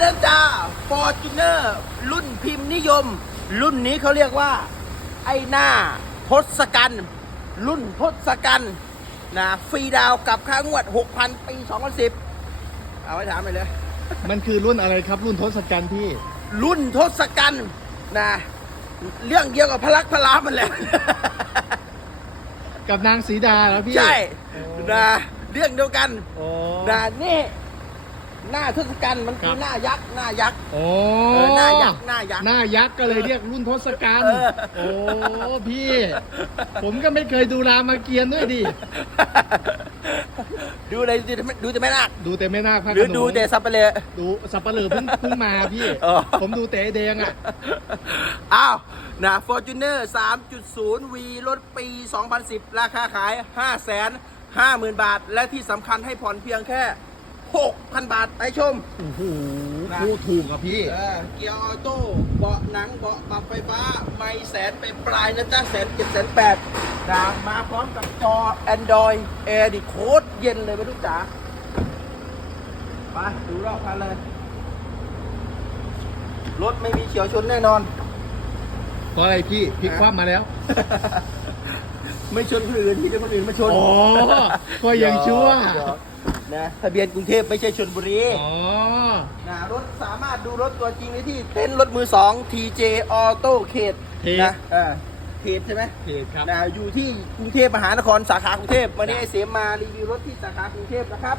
เริ่มจ้า Fortuner รุ่นพิมพ์นิยม รุ่นนี้เขาเรียกว่า ไอ้หน้าทศกัณฐ์รุ่นทศกัณฐ์นะฟรีดาวน์กับค่างวด 6,000 ปี 2010 เอาไว้ถามไปเลย มันคือรุ่นอะไรครับ รุ่นทศกัณฐ์พี่ รุ่นทศกัณฐ์นะเรื่องเดียวกับพระลักษมณ์พระรามมันแหละ กับนางสีดาแล้วพี่ ใช่โอ้นะเรื่องเดียวกันโอ้นะนี่ หน้าทศกัณฐ์มันคืครัอบ หน้ายักษ์หน้ายักษ์โอ้เออหน้ายักษ์หน้ายักษ์ หน้ายักษ์ก็เลยเรียกรุ่นทศกัณฐ์เออโอ้พี่ ผมก็ไม่เคยดูรามเกียรติ์ด้วยดิดูอะไรดูแต่ไม่ดูแต่ไม่นักดูแต่ไม่น่าพระหรือโขนงดูแต่สับเปลือดูสับปะเหลือเพิ่งเพิ่งมาพี่ อ๋อ ผมดูแต่ไอ้แดงอะ อ้าว นะ Fortuner 3.0 V รถปี 2010 ราคาขาย 5 5 0 0 0 0 บาท และที่สำคัญให้ผ่อนเพียงแค่ 6,000 บาทไปชม โอ้โหนะถูกถูกอะพี่ เออเกียร์ออโต้เบาะหนังเบาะปรับไฟฟ้า ไม่แสนไปปลายนะจ๊ะแสนเจ็ดแสนแปดนะมาพร้อมกับจอ Android Air ดิโคตรเย็นเลยไม่รู้จ๋าไปดูรอบคันเลย รถไม่มีเฉียวชนแน่นอน เพราะอะไรพี่พลิกคว่ำมาแล้ว ไม่ชนคนอื่นที่จะคนอื่นมาชน อ๋อ ก็ยังชั่ว หยอก นะทะเบียนกรุงเทพไม่ใช่ชนบุรีอ๋อนะรถสามารถดูรถตัวจริงได้ที่เต้นท์รถมือสอง TJ Auto เขตเขตนะเออเขตใช่ไหมเพจครับนะอยู่ที่กรุงเทพมหานครสาขากรุงเทพวันนี้ไอเสมมารีวิวรถที่สาขากรุงเทพนะครับ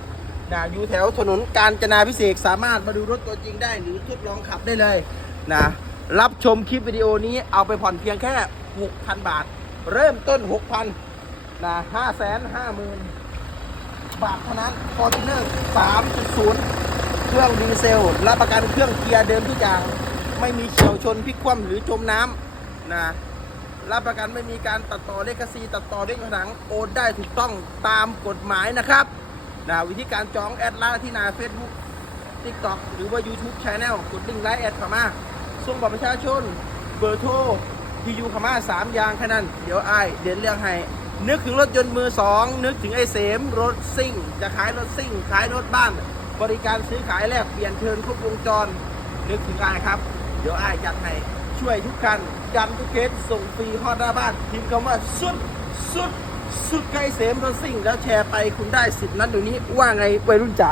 นะอยู่แถวถนนกาญจนาพิเศษกสามารถมาดูรถตัวจริงได้หรือทดลองขับได้เลยนะรับชมคลิปวิดีโอนี้เอาไปผ่อนเพียงแค่ 6,000 บาท เริ่มต้น 6,000นะ5 5 0 0 0 0 บาทเท่านั้น Fortuner 3.0 เครื่องดีเซล รับประกันเครื่องเกียร์เดิมทุกอย่าง ไม่มีเฉียวชนพลิกคว่ำหรือจมน้ำนะ รับประกันไม่มีการตัดต่อเลขซีตัดต่อเลขผนังโอนได้ถูกต้องตามกฎหมายนะครับนะวิธีการจองแอดไลน์ที่นา Facebook TikTok หรือว่า YouTube Channel กดลิงก์ไลน์แอดเข้ามาส่งบัตรประชาชน เบอร์โทรยูยูเข้ามาสามอย่างแค่นั้น เดี๋ยวไอ้ายเดินเรื่องให้ นึกถึงรถยนต์มือสองนึกถึงไอ้เสมรถซิ่ง จะขายรถซิ่ง ขายรถบ้าน บริการซื้อขายแลกเปลี่ยนเทินครบวงจร นึกถึงไอ้ายครับ เดี๋ยวไอ้ายจัดให้ช่วยทุกคันยันทุกเคสส่งฟรีฮอดหน้าบ้านพิมพ์คำว่าสุดสุดสุดไกลเสมรถซิ่ง แล้วแชร์ไปคุณได้สิทธิ์นั้นเดี๋ยวนี้ว่าไงวัยรุ่นจ๋า